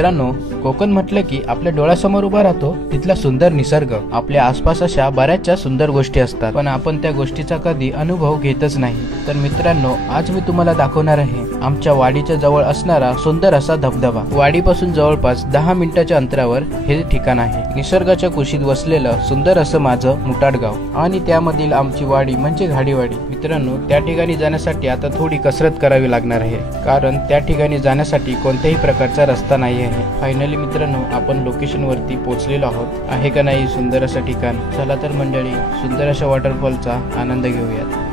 मित्रांनो, कोकण म्हटलं की आपल्या डोळ्यासमोर उभा राहतो तिथला सुंदर निसर्ग। आपल्या आसपास अशा बऱ्याचशा सुंदर गोष्टी असतात, पण आपण त्या गोष्टीचा कधी अनुभव घेतच नाही। तर मित्रांनो, आज मी तुम्हाला दाखवणार आहे आमच्या वाडीच्या जवळ असणारा सुंदर असा धबधबा। वाडीपासून जवळपास 10 मिनिटाच्या अंतरावर हे ठिकाण आहे। निसर्गाच्या कुशीत वसलेलं सुंदर असं माझं मुटाडगाव आणि त्यामधील आमची वाडी म्हणजे घाडीवाडी। मित्रांनो, त्या ठिकाणी जाण्यासाठी आता थोडी कसरत करावी लागणार आहे, कारण त्या ठिकाणी जाण्यासाठी कोणत्याही प्रकारचा रस्ता नाही आहे। फायनली मित्रांनो, आपण लोकेशन वरती पोहोचलेलो आहोत। आहे का नाही सुंदर असं ठिकाण? चला तर मंडळी, सुंदर अशा वॉटरफॉलचा आनंद घेऊयात।